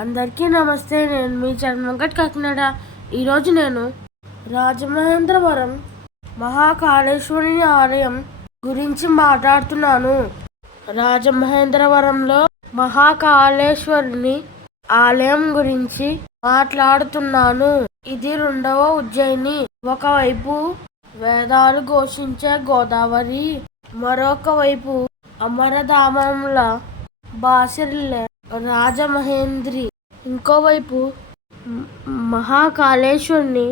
అందరికీ నమస్తే. నేను మీ చర్మగట్ కాకినాడ. ఈరోజు నేను రాజమహేంద్రవరం మహాకాళేశ్వరి ఆలయం గురించి మాట్లాడుతున్నాను. రాజమహేంద్రవరంలో మహాకాళేశ్వరుని ఆలయం గురించి మాట్లాడుతున్నాను. ఇది 2వ ఉజ్జయిని. ఒకవైపు వేదాలు ఘోషించే గోదావరి, మరొక వైపు అమరధామంల బాసిల్లే రాజమహేంద్రి. ఇంకోవైపు మహాకాళేశ్వరుని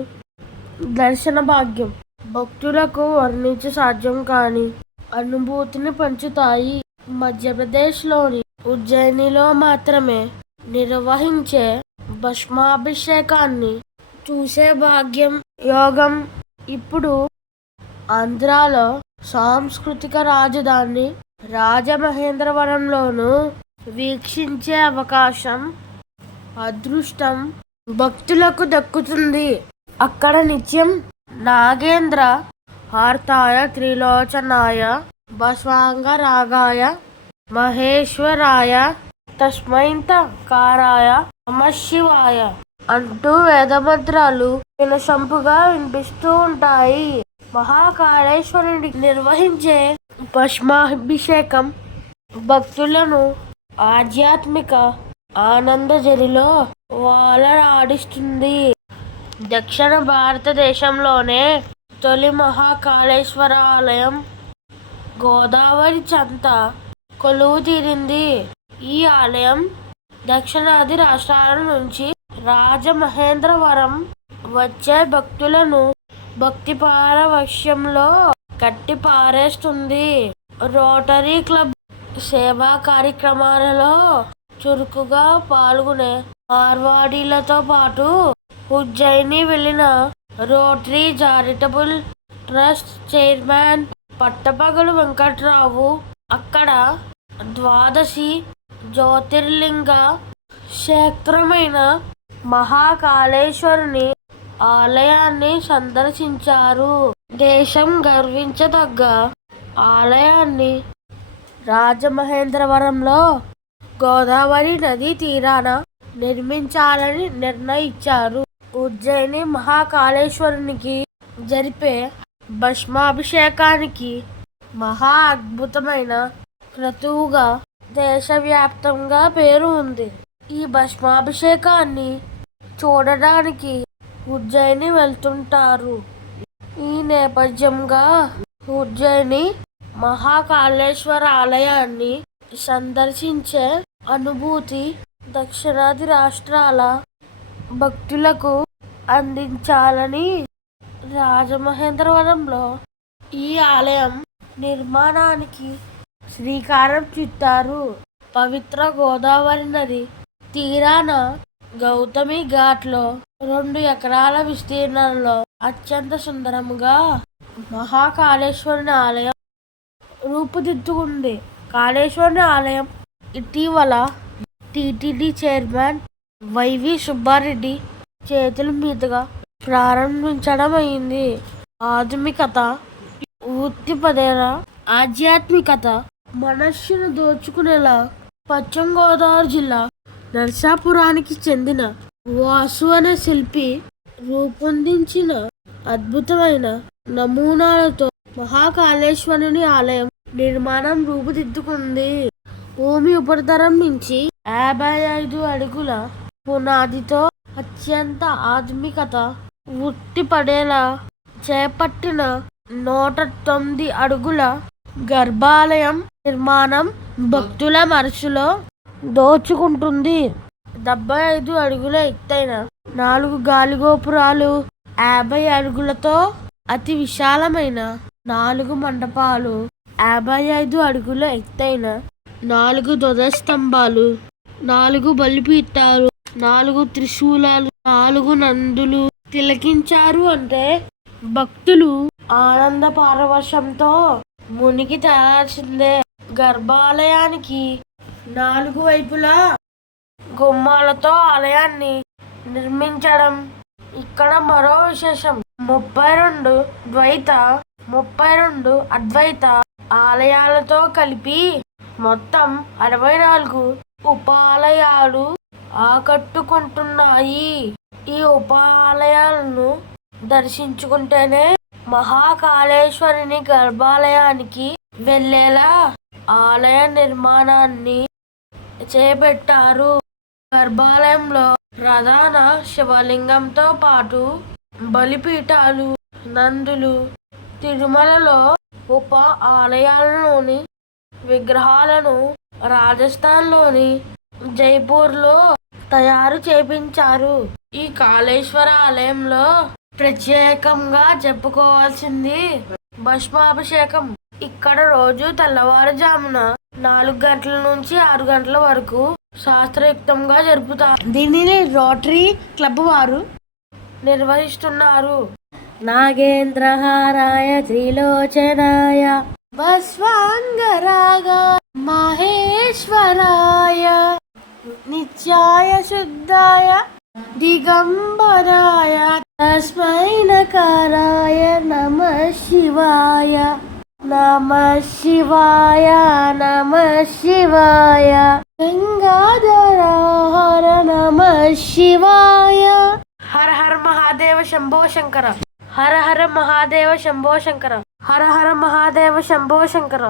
దర్శన భాగ్యం భక్తులకు వర్ణించ సాధ్యం కాని అనుభూతిని పంచుతాయి. మధ్యప్రదేశ్లోని ఉజ్జయినిలో మాత్రమే నిర్వహించే భస్మాభిషేకాన్ని చూసే భాగ్యం యోగం ఇప్పుడు ఆంధ్రాలో సాంస్కృతిక రాజధాని రాజమహేంద్రవరంలోనూ వీక్షించే అవకాశం అదృష్టం భక్తులకు దక్కుతుంది. అక్కడ నిత్యం నాగేంద్ర హారతాయ త్రిలోచనాయ భస్మాంగరాగాయ మహేశ్వరాయ తస్మైంతకారాయ నమఃశివాయ అంటూ వేదమంత్రాలు వినసొంపుగా వినిపిస్తూ ఉంటాయి. మహాకాళేశ్వరుడికి నిర్వహించే భస్మాభిషేకం భక్తులను ఆధ్యాత్మిక ఆనందజరిలో వాలరాడిస్తుంది. దక్షిణ భారతదేశంలోనే తొలి మహాకాళేశ్వర ఆలయం గోదావరి చెంత కొలువు తీరింది. ఈ ఆలయం దక్షిణాది రాష్ట్రాల నుంచి రాజమహేంద్రవరం వచ్చే భక్తులను భక్తి పారవశ్యంలో కట్టిపారేస్తుంది. రోటరీ క్లబ్ సేవా కార్యక్రమాలలో చురుకుగా పాల్గొనే మార్వాడీలతో పాటు ఉజ్జయిని వెళ్లిన రోటరీ చారిటబుల్ ట్రస్ట్ చైర్మన్ పట్టపగలు వెంకట్రావు అక్కడ ద్వాదశి జ్యోతిర్లింగ క్షేత్రమైన మహాకాళేశ్వరుని ఆలయాన్ని సందర్శించారు. దేశం గర్వించదగ్గ ఆలయాన్ని రాజమహేంద్రవరంలో గోదావరి నదీ తీరాన నిర్మించాలని నిర్ణయించారు. ఉజ్జయిని మహాకాళేశ్వరునికి జరిపే భస్మాభిషేకానికి మహా అద్భుతమైన క్రతువుగా దేశవ్యాప్తంగా పేరు ఉంది. ఈ భస్మాభిషేకాన్ని చూడడానికి ఉజ్జయిని వెళ్తుంటారు. ఈ నేపథ్యంగా ఉజ్జయిని మహాకాళేశ్వర ఆలయాన్ని సందర్శించే అనుభూతి దక్షిణాది రాష్ట్రాల భక్తులకు అందించాలని రాజమహేంద్రవరంలో ఈ ఆలయం నిర్మాణానికి శ్రీకారం చుట్టారు. పవిత్ర గోదావరి నది తీరాన గౌతమి ఘాట్లో 2 ఎకరాల విస్తీర్ణంలో అత్యంత సుందరముగా మహాకాళేశ్వరుని ఆలయం రూపుదిద్దుకుంది. కాళేశ్వరుని ఆలయం ఇటీవల టీటీడీ చైర్మన్ వైవి సుబ్బారెడ్డి చేతుల మీదుగా ప్రారంభించడం అయింది. ఆధునికత, వృత్తిపరమైన ఆధ్యాత్మికత మనస్సును దోచుకునేలా పశ్చిమ గోదావరి జిల్లా నరసాపురానికి చెందిన వాసు అనే శిల్పి రూపొందించిన అద్భుతమైన నమూనాలతో మహాకాళేశ్వరుని ఆలయం నిర్మాణం రూపుదిద్దుకుంది. భూమి ఉపరితలం నుంచి 55 అడుగుల పునాదితో అత్యంత ఆధునికత ఉట్టిపడేలా చేపట్టిన 109 అడుగుల గర్భాలయం నిర్మాణం భక్తుల మనసులో దోచుకుంటుంది. 75 అడుగుల ఎత్తైన 4 గాలిగోపురాలు, 50 అడుగులతో అతి విశాలమైన 4 మండపాలు, 55 అడుగుల ఎత్తైన 4 ధ్వజస్తంభాలు, 4 బలిపీఠాలు, 4 త్రిశూలాలు, 4 నందులు తిలకించారు. అంటే భక్తులు ఆనంద పారవశ్యంతో మునిగి తేలాల్సిందే. గర్భాలయానికి 4 వైపులా గుమ్మాలతో ఆలయాన్ని నిర్మించడం ఇక్కడ మరో విశేషం. 32 ద్వైత, 32 అద్వైత ఆలయాలతో కలిపి మొత్తం 64 ఉపాలయాలు ఆకట్టుకుంటున్నాయి. ఈ ఉపాలయాలను దర్శించుకుంటేనే మహాకాళేశ్వరుని గర్భాలయానికి వెళ్ళేలా ఆలయ నిర్మాణాన్ని చేపట్టారు. గర్భాలయంలో ప్రధాన శివలింగంతో పాటు బలిపీఠాలు, నందులు, తిరుమలలో ఉప ఆలయాలలోని విగ్రహాలను రాజస్థాన్లోని జైపూర్లో తయారు చేపించారు. ఈ కాళేశ్వర ఆలయంలో ప్రత్యేకంగా చెప్పుకోవాల్సింది భస్మాభిషేకం. ఇక్కడ రోజు తెల్లవారుజామున 4 గంటల నుంచి 6 గంటల వరకు శాస్త్రయుక్తంగా జరుపుతారు. దీనిని రోటరీ క్లబ్ వారు నిర్వహిస్తున్నారు. నాగేంద్రహారాయ త్రిలోచనాయ భస్వాంగరాగ మహేశ్వరాయ నిత్యాయ శుద్ధాయ దిగంబరాయ తస్మై నకారాయ నమః శివాయ నమః శివాయ నమః శివాయ గంగాధర హర నమః శివాయ. హర హర మహాదేవ శంభో శంకర. హర హర మహాదేవ శంభో శంకర. హర హర మహాదేవ శంభో శంకర.